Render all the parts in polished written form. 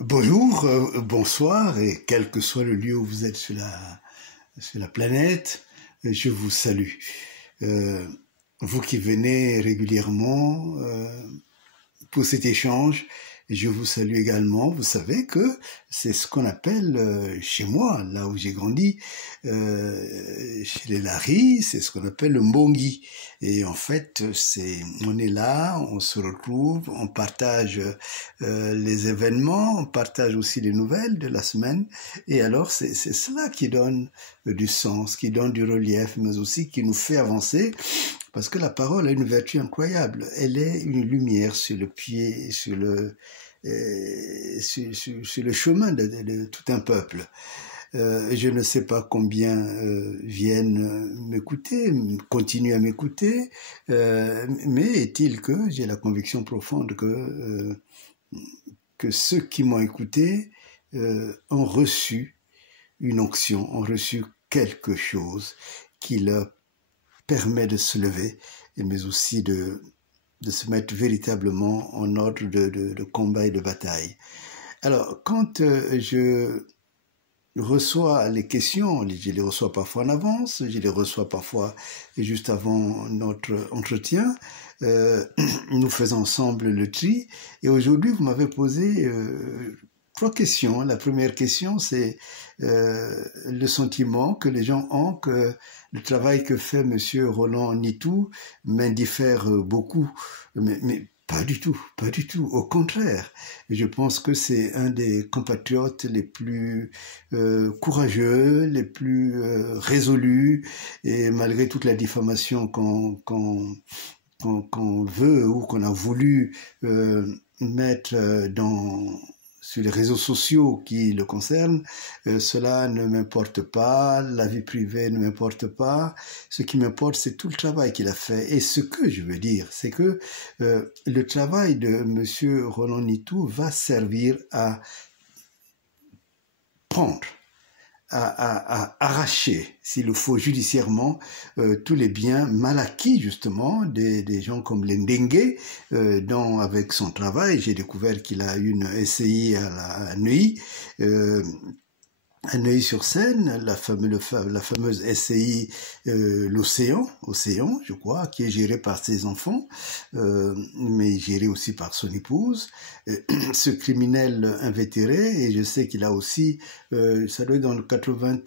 Bonjour, bonsoir, et quel que soit le lieu où vous êtes sur la planète, je vous salue. Euh, Vous qui venez régulièrement pour cet échange, je vous salue également. Vous savez que c'est ce qu'on appelle chez moi, là où j'ai grandi, chez les Lari, c'est ce qu'on appelle le Mbongi. Et en fait, on est là, on se retrouve, on partage les événements, on partage aussi les nouvelles de la semaine. Et alors, c'est cela qui donne du sens, qui donne du relief, mais aussi qui nous fait avancer. Parce que la parole a une vertu incroyable. Elle est une lumière sur le pied, sur le chemin de tout un peuple. Je ne sais pas combien viennent m'écouter, continuent à m'écouter, mais est-il que j'ai la conviction profonde que ceux qui m'ont écouté ont reçu une onction, ont reçu quelque chose qui leur permet de se lever, mais aussi de se mettre véritablement en ordre de combat et de bataille. Alors, quand je reçois les questions, je les reçois parfois en avance, je les reçois parfois juste avant notre entretien, nous faisons ensemble le tri, et aujourd'hui vous m'avez posé trois questions. La première question, c'est le sentiment que les gens ont que le travail que fait Monsieur Roland Nitou m'indiffère beaucoup, mais pas du tout, pas du tout. Au contraire, je pense que c'est un des compatriotes les plus courageux, les plus résolus, et malgré toute la diffamation qu'on veut ou qu'on a voulu mettre sur les réseaux sociaux qui le concernent, cela ne m'importe pas, la vie privée ne m'importe pas. Ce qui m'importe, c'est tout le travail qu'il a fait. Et ce que je veux dire, c'est que le travail de Monsieur Roland Nitou va servir à prendre, à arracher, s'il le faut judiciairement, tous les biens mal acquis justement des gens comme les Ndengue, dont avec son travail, j'ai découvert qu'il a une SCI à Neuilly, à Neuilly-sur-Seine, la fameuse SCI Océan, je crois, qui est gérée par ses enfants, mais gérée aussi par son épouse. Ce criminel invétéré, et je sais qu'il a aussi, ça doit être dans le 80,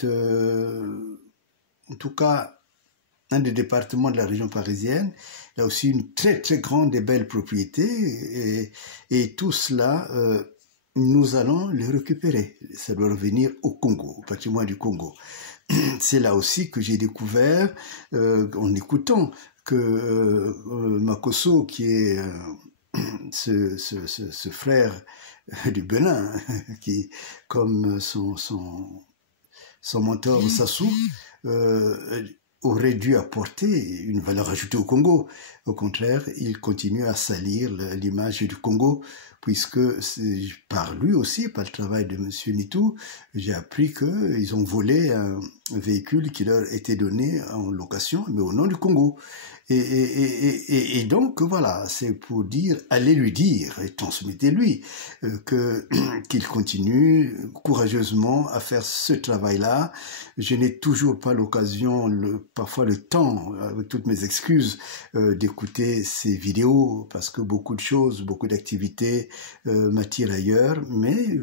en tout cas, un des départements de la région parisienne. Il a aussi une très très grande et belle propriété, et tout cela nous allons le récupérer. Ça doit revenir au Congo, au patrimoine du Congo. C'est là aussi que j'ai découvert, en écoutant, que Makosso, qui est ce frère du Bénin, qui, comme son mentor Sassou, aurait dû apporter une valeur ajoutée au Congo. Au contraire, il continue à salir l'image du Congo, puisque par lui aussi, par le travail de M. Nitou, j'ai appris qu'ils ont volé un véhicule qui leur était donné en location, mais au nom du Congo. Et donc, voilà, c'est pour dire, allez lui dire, et transmettez-lui, qu'il continue courageusement à faire ce travail-là. Je n'ai toujours pas l'occasion, parfois le temps, avec toutes mes excuses, d'écouter ces vidéos, parce que beaucoup de choses, beaucoup d'activités m'attirent ailleurs, mais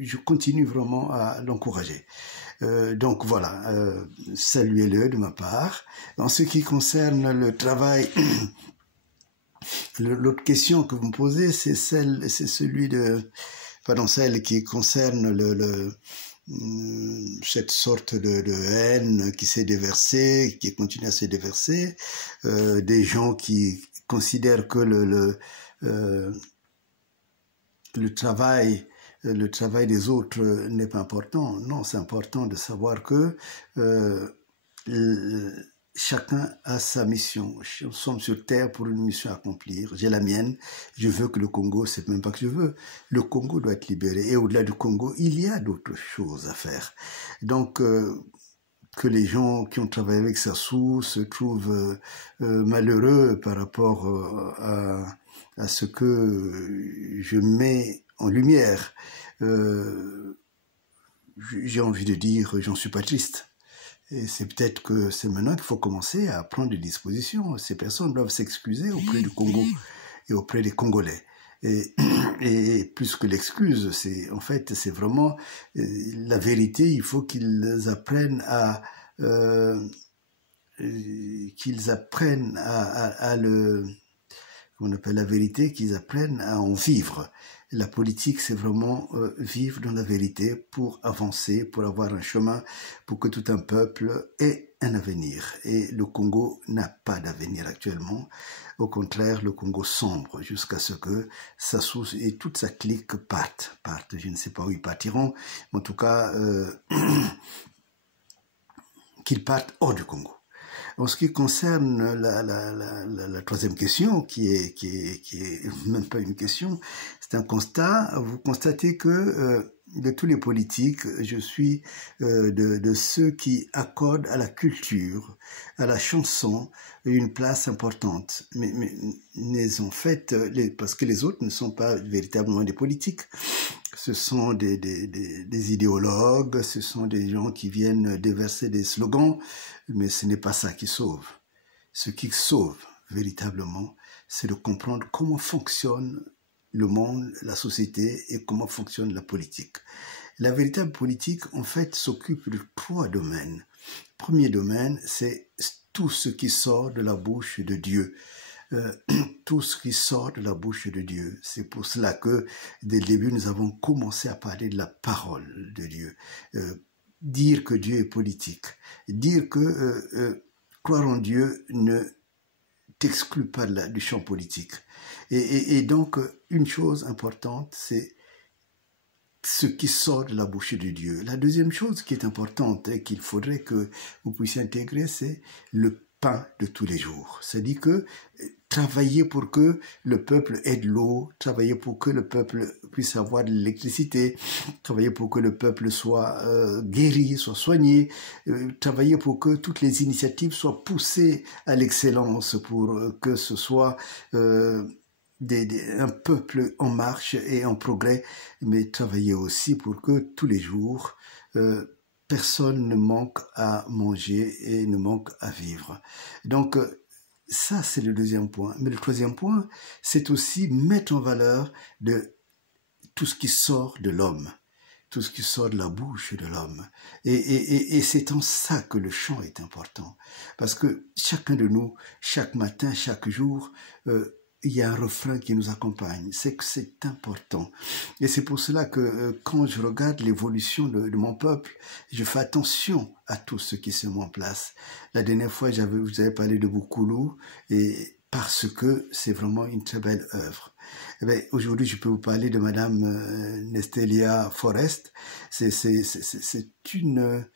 je continue vraiment à l'encourager. Donc voilà, saluez-le de ma part. En ce qui concerne le travail, l'autre question que vous me posez, c'est celle qui concerne cette sorte de haine qui s'est déversée, qui continue à se déverser, des gens qui considèrent que le travail des autres n'est pas important. Non, c'est important de savoir que chacun a sa mission. Nous sommes sur Terre pour une mission à accomplir. J'ai la mienne. Je veux que le Congo, c'est même pas que je veux. Le Congo doit être libéré. Et au-delà du Congo, il y a d'autres choses à faire. Donc, que les gens qui ont travaillé avec Sassou se trouvent malheureux par rapport à ce que je mets en lumière. j'ai envie de dire, j'en suis pas triste. Et c'est peut-être que c'est maintenant qu'il faut commencer à prendre des dispositions. Ces personnes doivent s'excuser auprès du Congo et auprès des Congolais. Et plus que l'excuse, en fait, c'est vraiment la vérité. Il faut qu'ils apprennent à qu'on appelle la vérité, qu'ils apprennent à en vivre. La politique, c'est vraiment vivre dans la vérité pour avancer, pour avoir un chemin, pour que tout un peuple ait un avenir. Et le Congo n'a pas d'avenir actuellement. Au contraire, le Congo sombre jusqu'à ce que Sassou et toute sa clique partent. Je ne sais pas où ils partiront, mais en tout cas, qu'ils partent hors du Congo. En ce qui concerne la troisième question, qui est même pas une question, c'est un constat. Vous constatez que de tous les politiques, je suis de ceux qui accordent à la culture, à la chanson, une place importante. Mais en fait, parce que les autres ne sont pas véritablement des politiques. Ce sont des idéologues, ce sont des gens qui viennent déverser des slogans, mais ce n'est pas ça qui sauve. Ce qui sauve véritablement, c'est de comprendre comment fonctionne le monde, la société et comment fonctionne la politique. La véritable politique, en fait, s'occupe de 3 domaines. Le premier domaine, c'est tout ce qui sort de la bouche de Dieu. Tout ce qui sort de la bouche de Dieu. C'est pour cela que, dès le début, nous avons commencé à parler de la parole de Dieu. Dire que Dieu est politique. Dire que croire en Dieu ne t'exclut pas du champ politique. Et donc, une chose importante, c'est ce qui sort de la bouche de Dieu. La deuxième chose qui est importante et qu'il faudrait que vous puissiez intégrer, c'est le pain de tous les jours. C'est-à-dire que travailler pour que le peuple ait de l'eau, travailler pour que le peuple puisse avoir de l'électricité, travailler pour que le peuple soit guéri, soit soigné, travailler pour que toutes les initiatives soient poussées à l'excellence, pour que ce soit un peuple en marche et en progrès, mais travailler aussi pour que tous les jours, personne ne manque à manger et ne manque à vivre. Donc, ça, c'est le deuxième point. Mais le troisième point, c'est aussi mettre en valeur de tout ce qui sort de l'homme, tout ce qui sort de la bouche de l'homme. Et c'est en ça que le chant est important. Parce que chacun de nous, chaque matin, chaque jour, il y a un refrain qui nous accompagne. C'est que c'est important. Et c'est pour cela que quand je regarde l'évolution de mon peuple, je fais attention à tout ce qui se met en place. La dernière fois, vous avez parlé de Boukoulou, et parce que c'est vraiment une très belle œuvre. Aujourd'hui, je peux vous parler de Madame Nestelia Forest. C'est une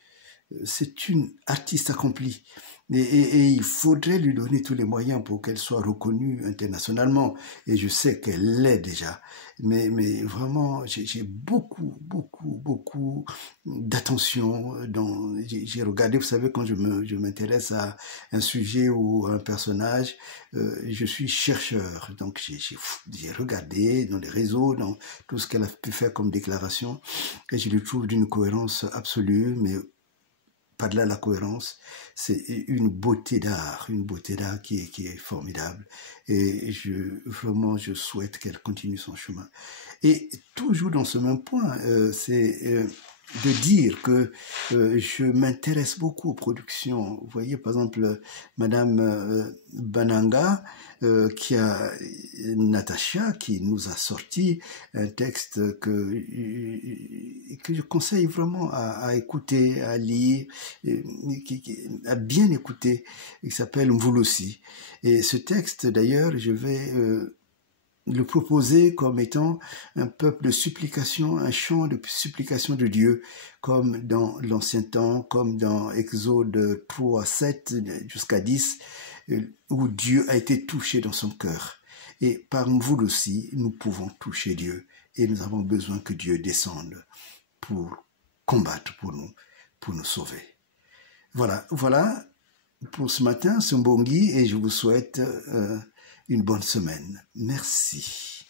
artiste accomplie. Et il faudrait lui donner tous les moyens pour qu'elle soit reconnue internationalement. Et je sais qu'elle l'est déjà. Mais vraiment, j'ai beaucoup d'attention. J'ai regardé, vous savez, quand je m'intéresse à un sujet ou à un personnage, je suis chercheur. Donc j'ai regardé dans les réseaux, dans tout ce qu'elle a pu faire comme déclaration. Et je le trouve d'une cohérence absolue, mais par-delà la cohérence, c'est une beauté d'art qui est formidable. Et vraiment, je souhaite qu'elle continue son chemin. Et toujours dans ce même point, c'est de dire que je m'intéresse beaucoup aux productions. Vous voyez, par exemple, Madame Bananga, Natacha, qui nous a sorti un texte que je conseille vraiment à écouter, à lire, à bien écouter, qui s'appelle Mvouloussi. Et ce texte, d'ailleurs, je vais le proposer comme étant un peuple de supplication, un chant de supplication de Dieu, comme dans l'Ancien Temps, comme dans Exode 3, 7 jusqu'à 10, où Dieu a été touché dans son cœur. Et par Mvouloussi, nous pouvons toucher Dieu. Et nous avons besoin que Dieu descende pour combattre pour nous sauver. Voilà pour ce matin, c'est Mbongi, et je vous souhaite une bonne semaine. Merci.